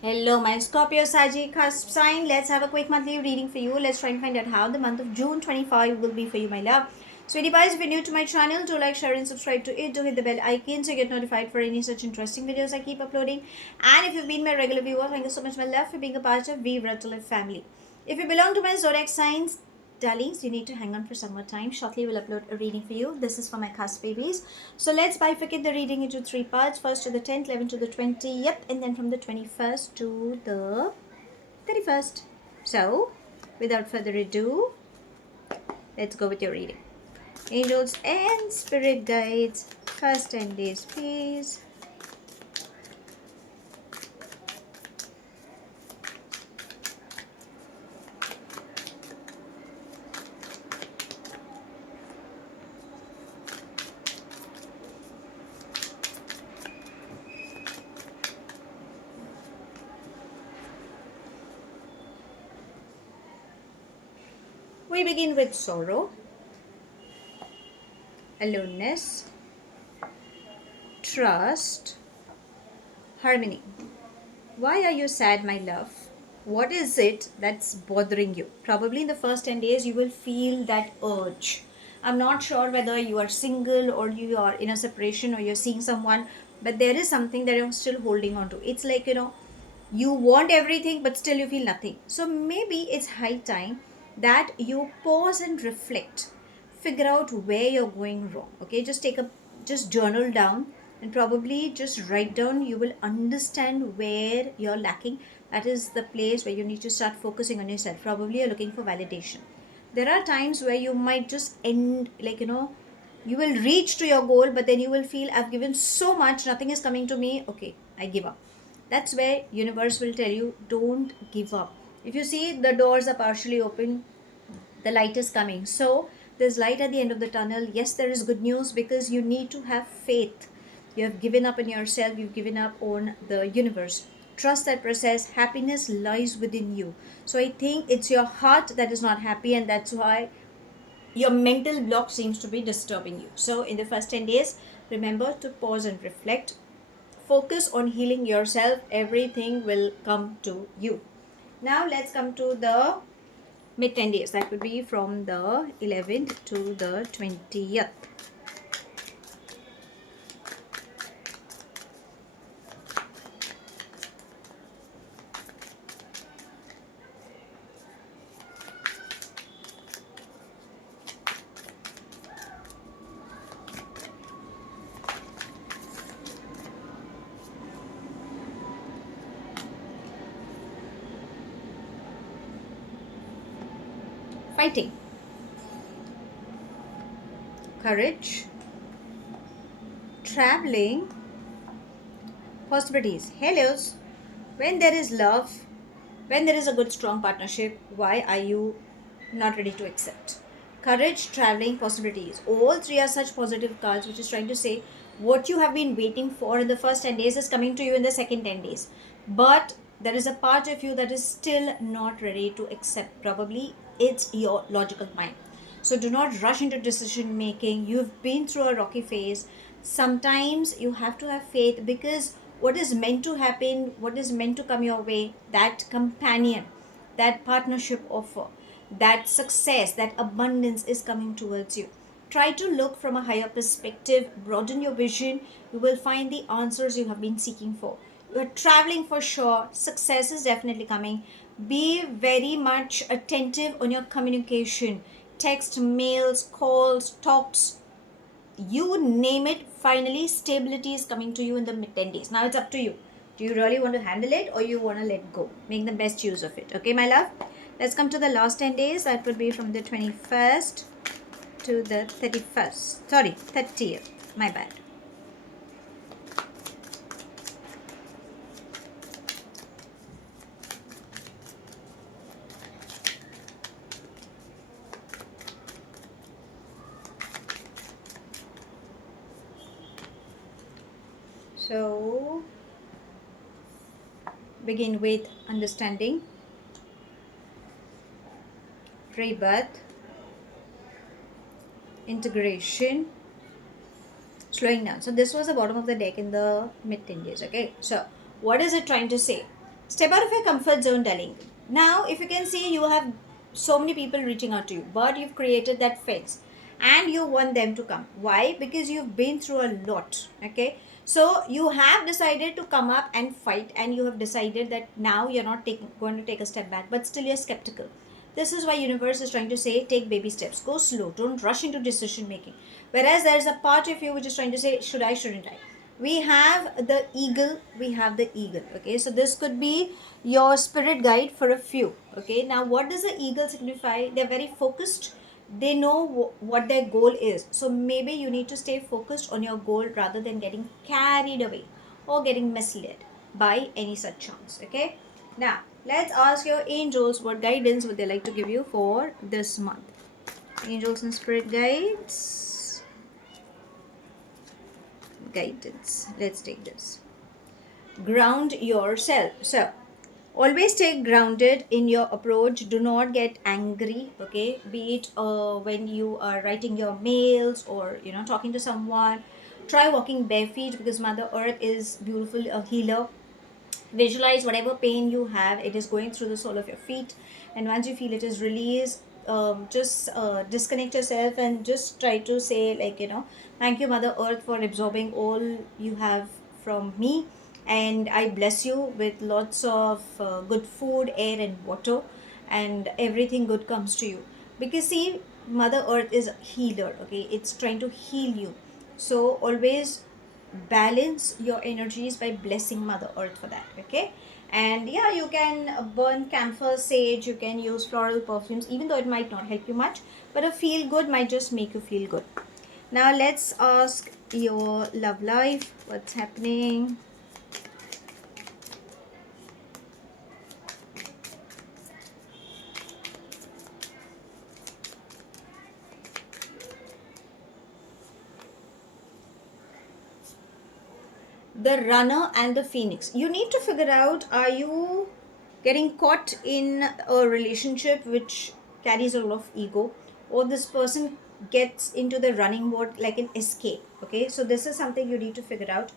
Hello, my Scorpio Saji cusp sign. Let's have a quick monthly reading for you. Let's try and find out how the month of June 25 will be for you, my love. Sweetie pies, if you're new to my channel, do like, share, and subscribe to it. Do hit the bell icon so you get notified for any such interesting videos I keep uploading. And if you've been my regular viewer, thank you so much, my love, for being a part of We Run to Live family. If you belong to my zodiac signs, darlings, you need to hang on for some more time. Shortly, we'll upload a reading for you. This is for my cusp babies. So let's bifurcate the reading into three parts. First to the 10th, 11th to the 20th, and then from the 21st to the 31st. So, without further ado, let's go with your reading. Angels and spirit guides, first 10 days, please. We begin with sorrow, aloneness, trust, harmony. Why are you sad, my love? What is it that's bothering you? Probably in the first 10 days, you will feel that urge. I'm not sure whether you are single or you are in a separation or you're seeing someone, but there is something that you're still holding on to. It's like, you want everything, but still you feel nothing. So maybe it's high time that you pause and reflect, figure out where you're going wrong. Okay, just journal down and probably just write down. You will understand where you're lacking. That is the place where you need to start focusing on yourself. Probably you're looking for validation. There are times where you might just end, you will reach to your goal, but then you will feel, I've given so much, nothing is coming to me. Okay, I give up. That's where universe will tell you, don't give up. If you see the doors are partially open, the light is coming. So there's light at the end of the tunnel. Yes, there is good news, because you need to have faith. You have given up on yourself, you've given up on the universe. Trust that process. Happiness lies within you. So I think it's your heart that is not happy, and that's why your mental block seems to be disturbing you. So in the first 10 days, remember to pause and reflect. Focus on healing yourself. Everything will come to you. Now let's come to the mid 10 days. That would be from the 11th to the 20th. Fighting, courage, traveling, possibilities. Hellos. When there is love, when there is a good strong partnership, why are you not ready to accept? Courage, traveling, possibilities. All three are such positive cards, which is trying to say what you have been waiting for in the first 10 days is coming to you in the second 10 days. But there is a part of you that is still not ready to accept. Probably it's your logical mind. So do not rush into decision making. You've been through a rocky phase. Sometimes you have to have faith, because what is meant to happen, what is meant to come your way, that companion, that partnership offer, that success, that abundance is coming towards you. Try to look from a higher perspective, broaden your vision. You will find the answers you have been seeking for. You are traveling for sure. Success is definitely coming. Be very much attentive on your communication. Text, mails, calls, talks, you name it. Finally, stability is coming to you in the mid 10 days. Now it's up to you. Do you really want to handle it, or you want to let go? Make the best use of it. Okay, my love? Let's come to the last 10 days. That would be from the 21st to the 31st. Sorry, 30th. My bad. So, begin with understanding, rebirth, integration, slowing down. So this was the bottom of the deck in the mid 10 days. Okay, so what is it trying to say? Step out of your comfort zone, darling. Now, if you can see, you have so many people reaching out to you, but you've created that fence and you want them to come. Why? Because you've been through a lot. Okay. So you have decided to come up and fight, and you have decided that now you're not going to take a step back, but still you're skeptical. This is why universe is trying to say take baby steps, go slow, don't rush into decision making. Whereas there's a part of you which is trying to say should I, shouldn't I. We have the eagle, we have the eagle. Okay, so this could be your spirit guide for a few. Okay, now what does the eagle signify? They're very focused, they know what their goal is. So maybe you need to stay focused on your goal rather than getting carried away or getting misled by any such chance. Okay, now let's ask your angels what guidance would they like to give you for this month. Angels and spirit guides, guidance. Let's take this. Ground yourself. So always stay grounded in your approach. Do not get angry. Okay, be it when you are writing your mails or talking to someone. Try walking bare feet because Mother Earth is beautiful, a healer. Visualize whatever pain you have, it is going through the sole of your feet, and once you feel it is released, just disconnect yourself and just try to say, like, thank you Mother Earth for absorbing all you have from me, and I bless you with lots of good food, air and water, and everything good comes to you. Because see, Mother Earth is a healer. Okay, it's trying to heal you. So always balance your energies by blessing Mother Earth for that. Okay, and yeah, you can burn camphor, sage, you can use floral perfumes, even though it might not help you much, but a feel good might just make you feel good. Now let's ask your love life, what's happening. The runner and the phoenix. You need to figure out, are you getting caught in a relationship which carries a lot of ego, or this person gets into the running mode like an escape. Okay, so this is something you need to figure out.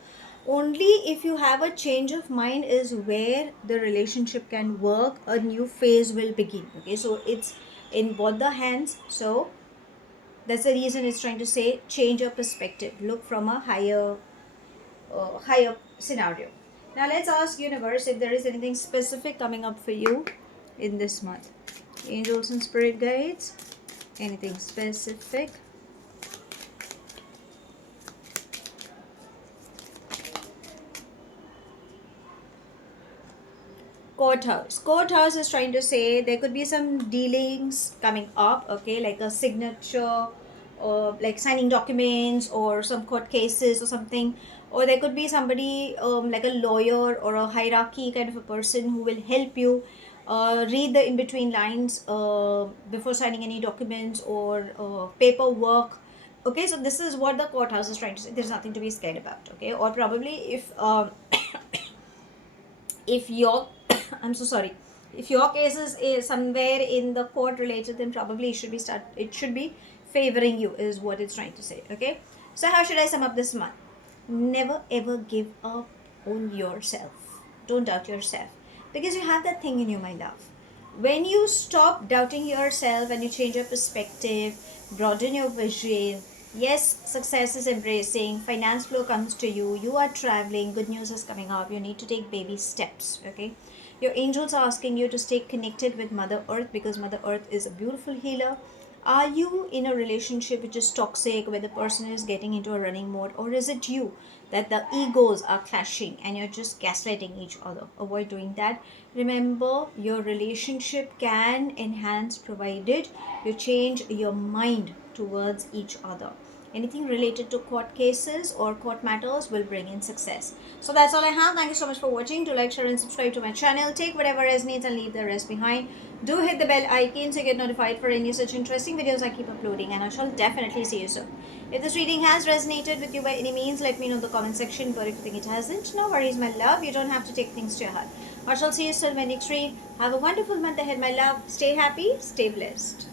Only if you have a change of mind is where the relationship can work, a new phase will begin. Okay, so it's in both the hands. So that's the reason it's trying to say change your perspective, look from a higher scenario. Now let's ask universe if there is anything specific coming up for you in this month. Angels and spirit guides, anything specific? Courthouse. Courthouse is trying to say there could be some dealings coming up. Okay, like a signature, or like signing documents, or some court cases or something. Or there could be somebody like a lawyer or a hierarchy kind of a person who will help you read the in between lines before signing any documents or paperwork. Okay, so this is what the courthouse is trying to say. There's nothing to be scared about. Okay, or probably if your I'm so sorry, if your case is somewhere in the court related, then probably it should be favoring you, is what it's trying to say. Okay, so how should I sum up this month? Never ever give up on yourself. Don't doubt yourself, because you have that thing in you, my love. When you stop doubting yourself and you change your perspective, broaden your vision, yes, success is embracing, finance flow comes to you, you are traveling, good news is coming up, you need to take baby steps. Okay, your angels are asking you to stay connected with Mother Earth, because Mother Earth is a beautiful healer. Are you in a relationship which is toxic, where the person is getting into a running mode, or is it you that the egos are clashing and you're just gaslighting each other? Avoid doing that. Remember, your relationship can enhance provided you change your mind towards each other. Anything related to court cases or court matters will bring in success. So that's all I have. Thank you so much for watching. Do like, share and subscribe to my channel. Take whatever resonates and leave the rest behind. Do hit the bell icon to get notified for any such interesting videos I keep uploading, and I shall definitely see you soon. If this reading has resonated with you by any means, let me know in the comment section. But if you think it hasn't, no worries, my love. You don't have to take things to your heart. I shall see you soon in my next read. Have a wonderful month ahead, my love. Stay happy, stay blessed.